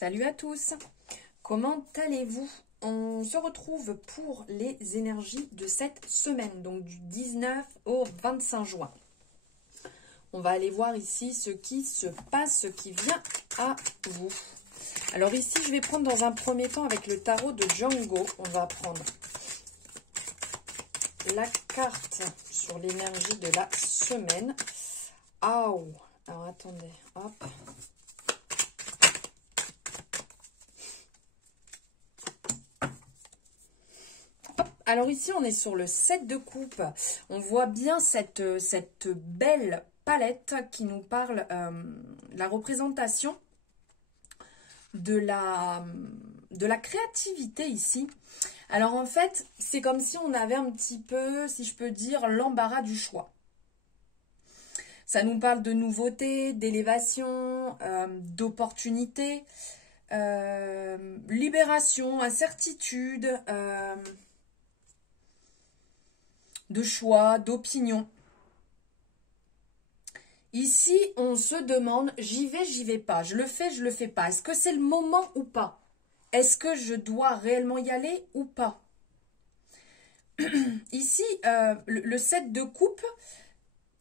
Salut à tous, comment allez-vous? On se retrouve pour les énergies de cette semaine, donc du 19 au 25 juin. On va aller voir ici ce qui se passe, ce qui vient à vous. Alors ici, je vais prendre dans un premier temps avec le tarot de Django. On va prendre la carte sur l'énergie de la semaine. Alors attendez, hop. Alors ici, on est sur le 7 de coupe. On voit bien cette belle palette qui nous parle la représentation de la créativité ici. Alors en fait, c'est comme si on avait un petit peu, si je peux dire, l'embarras du choix. Ça nous parle de nouveautés, d'élévation, d'opportunités, libération, incertitude, de choix, d'opinion. Ici, on se demande, j'y vais pas, je le fais pas. Est-ce que c'est le moment ou pas? Est-ce que je dois réellement y aller ou pas? Ici, le 7 de coupe,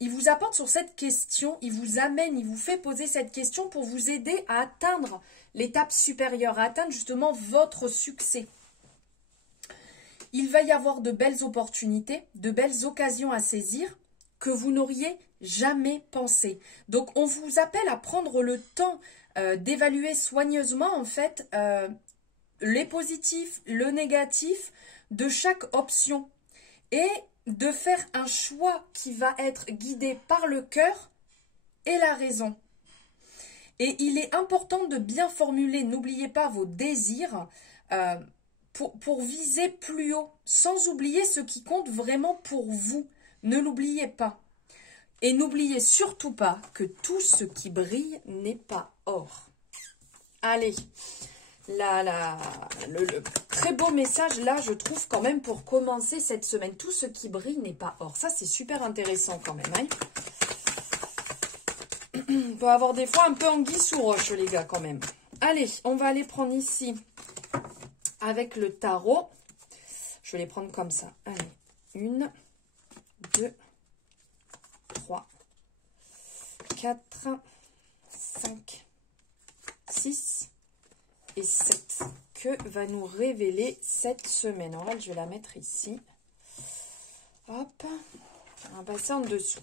il vous apporte sur cette question, il vous amène, il vous fait poser cette question pour vous aider à atteindre l'étape supérieure, à atteindre justement votre succès. Il va y avoir de belles opportunités, de belles occasions à saisir que vous n'auriez jamais pensé. Donc, on vous appelle à prendre le temps d'évaluer soigneusement, en fait, les positifs, le négatif de chaque option et de faire un choix qui va être guidé par le cœur et la raison. Et il est important de bien formuler, n'oubliez pas vos désirs, pour viser plus haut, sans oublier ce qui compte vraiment pour vous. Ne l'oubliez pas. Et n'oubliez surtout pas que tout ce qui brille n'est pas or. Allez, le très beau message, là, je trouve quand même pour commencer cette semaine. Tout ce qui brille n'est pas or. Ça, c'est super intéressant quand même. Hein, on peut avoir des fois un peu anguille sous roche, les gars, quand même. Allez, on va aller prendre ici avec le tarot. Je vais les prendre comme ça. Allez, 1, 2, 3, 4, 5, 6 et 7. Que va nous révéler cette semaine? En fait, je vais la mettre ici. Hop. On va passer en dessous.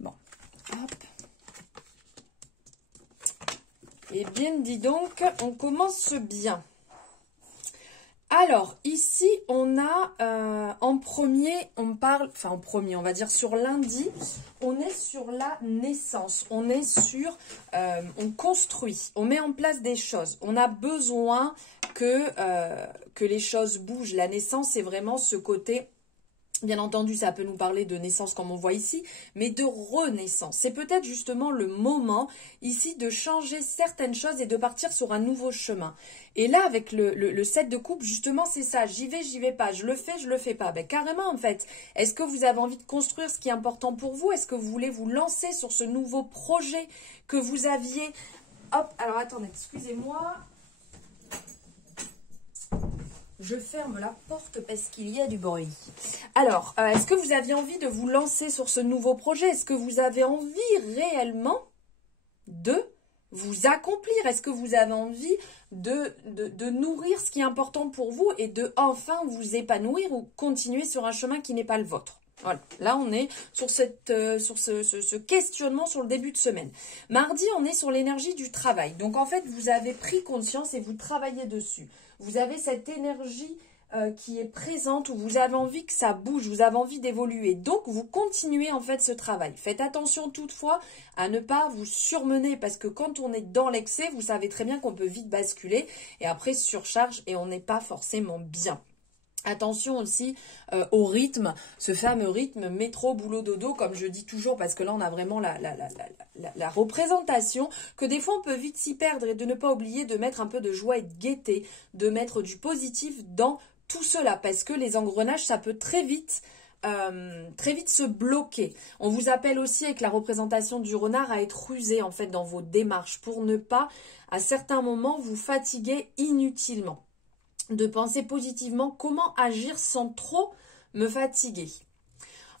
Bon. Hop. Eh bien, dis donc, on commence bien. Alors, ici, on a en premier, on va dire sur lundi, on est sur la naissance, on est sur, on construit, on met en place des choses. On a besoin que les choses bougent. La naissance, c'est vraiment ce côté. Bien entendu, ça peut nous parler de naissance comme on voit ici, mais de renaissance. C'est peut-être justement le moment ici de changer certaines choses et de partir sur un nouveau chemin. Et là, avec le 7 de coupe, justement, c'est ça. J'y vais pas. Je le fais pas. Ben, carrément, en fait. Est-ce que vous avez envie de construire ce qui est important pour vous? Est-ce que vous voulez vous lancer sur ce nouveau projet que vous aviez? Hop, alors attendez, excusez-moi. Je ferme la porte parce qu'il y a du bruit. Alors, est-ce que vous aviez envie de vous lancer sur ce nouveau projet? Est-ce que vous avez envie réellement de vous accomplir? Est-ce que vous avez envie de nourrir ce qui est important pour vous et de enfin vous épanouir ou continuer sur un chemin qui n'est pas le vôtre? Voilà, là on est sur ce questionnement sur le début de semaine. Mardi, on est sur l'énergie du travail. Donc en fait, vous avez pris conscience et vous travaillez dessus. Vous avez cette énergie qui est présente où vous avez envie que ça bouge, vous avez envie d'évoluer. Donc vous continuez en fait ce travail. Faites attention toutefois à ne pas vous surmener parce que quand on est dans l'excès, vous savez très bien qu'on peut vite basculer et après surcharge et on n'est pas forcément bien. Attention aussi au rythme, ce fameux rythme métro, boulot, dodo, comme je dis toujours, parce que là, on a vraiment la représentation, que des fois, on peut vite s'y perdre et de ne pas oublier de mettre un peu de joie et de gaieté, de mettre du positif dans tout cela, parce que les engrenages, ça peut très vite très vite se bloquer. On vous appelle aussi avec la représentation du renard à être rusé en fait dans vos démarches pour ne pas à certains moments vous fatiguer inutilement. De penser positivement comment agir sans trop me fatiguer.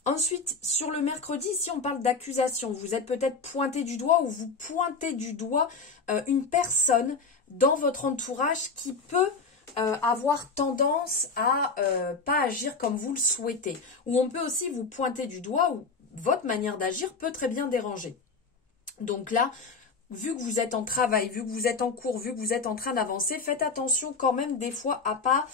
Ensuite, sur le mercredi, ici on parle d'accusation. Vous êtes peut-être pointé du doigt ou vous pointez du doigt une personne dans votre entourage qui peut avoir tendance à pas agir comme vous le souhaitez. Ou on peut aussi vous pointer du doigt ou votre manière d'agir peut très bien déranger. Donc là, vu que vous êtes en travail, vu que vous êtes en cours, vu que vous êtes en train d'avancer, faites attention quand même des fois à pas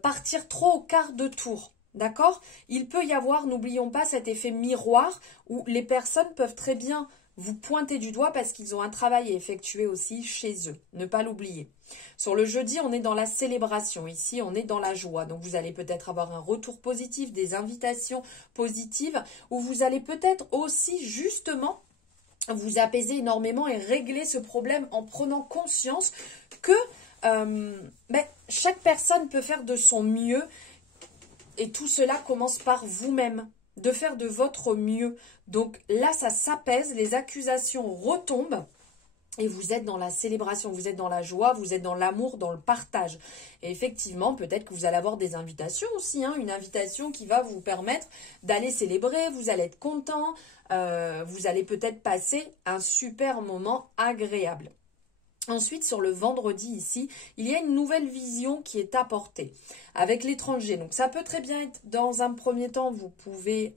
partir trop au quart de tour. D'accord? Il peut y avoir, n'oublions pas, cet effet miroir où les personnes peuvent très bien vous pointer du doigt parce qu'ils ont un travail à effectuer aussi chez eux. Ne pas l'oublier. Sur le jeudi, on est dans la célébration. Ici, on est dans la joie. Donc, vous allez peut-être avoir un retour positif, des invitations positives où vous allez peut-être aussi justement vous apaiser énormément et régler ce problème en prenant conscience que chaque personne peut faire de son mieux. Et tout cela commence par vous-même, de faire de votre mieux. Donc là, ça s'apaise, les accusations retombent et vous êtes dans la célébration, vous êtes dans la joie, vous êtes dans l'amour, dans le partage. Et effectivement, peut-être que vous allez avoir des invitations aussi, une invitation qui va vous permettre d'aller célébrer, vous allez être content, vous allez peut-être passer un super moment agréable. Ensuite, sur le vendredi ici, il y a une nouvelle vision qui est apportée avec l'étranger. Donc, ça peut très bien être, dans un premier temps, vous pouvez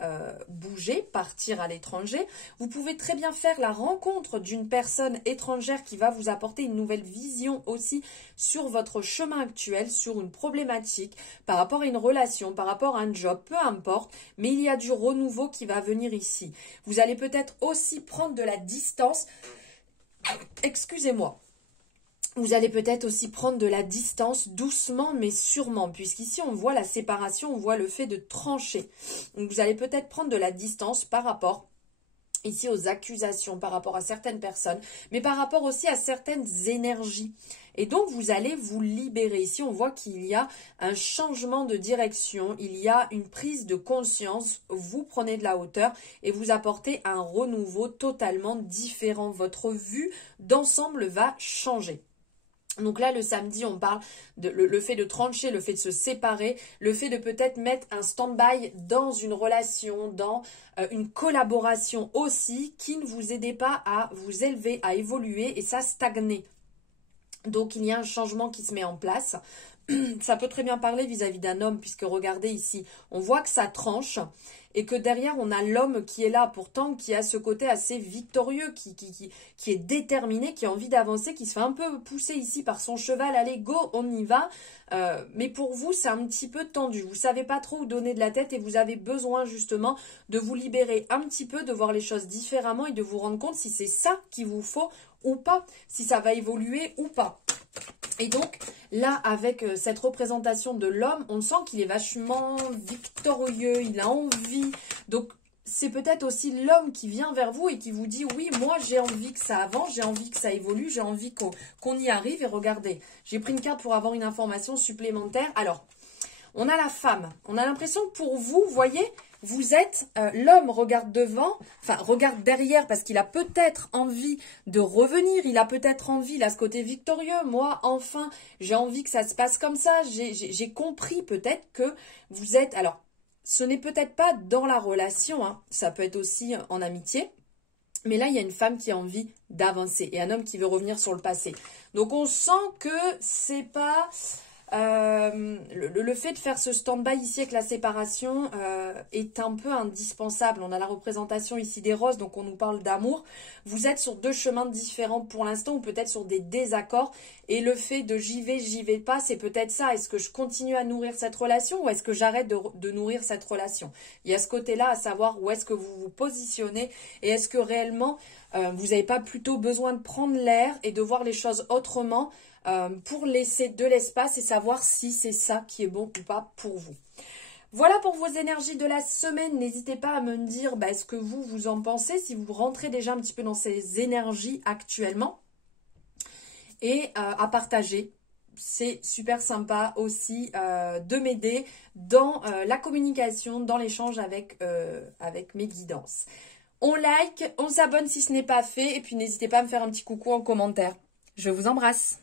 bouger, partir à l'étranger. Vous pouvez très bien faire la rencontre d'une personne étrangère qui va vous apporter une nouvelle vision aussi sur votre chemin actuel, sur une problématique, par rapport à une relation, par rapport à un job, peu importe. Mais il y a du renouveau qui va venir ici. Vous allez peut-être aussi prendre de la distance. Excusez-moi. Vous allez peut-être aussi prendre de la distance doucement mais sûrement, puisqu'ici on voit la séparation, on voit le fait de trancher. Donc vous allez peut-être prendre de la distance par rapport ici aux accusations, par rapport à certaines personnes, mais par rapport aussi à certaines énergies. Et donc vous allez vous libérer. Ici on voit qu'il y a un changement de direction, il y a une prise de conscience, vous prenez de la hauteur et vous apportez un renouveau totalement différent. Votre vue d'ensemble va changer. Donc là, le samedi, on parle de le fait de trancher, le fait de se séparer, le fait de peut-être mettre un stand-by dans une relation, dans une collaboration aussi, qui ne vous aidait pas à vous élever, à évoluer et ça stagner. Donc, il y a un changement qui se met en place. Ça peut très bien parler vis-à-vis d'un homme, puisque regardez ici, on voit que ça tranche et que derrière, on a l'homme qui est là, pourtant, qui a ce côté assez victorieux, qui est déterminé, qui a envie d'avancer, qui se fait un peu pousser ici par son cheval. Allez, go, on y va. Mais pour vous, c'est un petit peu tendu. Vous ne savez pas trop où donner de la tête et vous avez besoin justement de vous libérer un petit peu, de voir les choses différemment et de vous rendre compte si c'est ça qu'il vous faut ou pas, si ça va évoluer ou pas. Et donc, là, avec cette représentation de l'homme, on sent qu'il est vachement victorieux, il a envie. Donc, c'est peut-être aussi l'homme qui vient vers vous et qui vous dit « Oui, moi, j'ai envie que ça avance, j'ai envie que ça évolue, j'ai envie qu'on y arrive. » Et regardez, j'ai pris une carte pour avoir une information supplémentaire. Alors, on a la femme. On a l'impression que pour vous, vous voyez, vous êtes, l'homme regarde devant, enfin regarde derrière parce qu'il a peut-être envie de revenir, il a peut-être envie, il a ce côté victorieux. Moi, enfin, j'ai envie que ça se passe comme ça. J'ai compris peut-être que vous êtes, alors, ce n'est peut-être pas dans la relation, ça peut être aussi en amitié. Mais là, il y a une femme qui a envie d'avancer et un homme qui veut revenir sur le passé. Donc, on sent que c'est pas... le fait de faire ce stand-by ici avec la séparation est un peu indispensable. On a la représentation ici des roses, donc on nous parle d'amour. Vous êtes sur deux chemins différents pour l'instant ou peut-être sur des désaccords. Et le fait de j'y vais pas, c'est peut-être ça. Est-ce que je continue à nourrir cette relation ou est-ce que j'arrête de nourrir cette relation? Il y a ce côté-là à savoir où est-ce que vous vous positionnez et est-ce que réellement vous n'avez pas plutôt besoin de prendre l'air et de voir les choses autrement pour laisser de l'espace et savoir si c'est ça qui est bon ou pas pour vous. Voilà pour vos énergies de la semaine. N'hésitez pas à me dire ce que vous en pensez, si vous rentrez déjà un petit peu dans ces énergies actuellement. Et à partager c'est super sympa aussi de m'aider dans la communication, dans l'échange avec mes guidances. On like, on s'abonne si ce n'est pas fait et puis n'hésitez pas à me faire un petit coucou en commentaire. Je vous embrasse.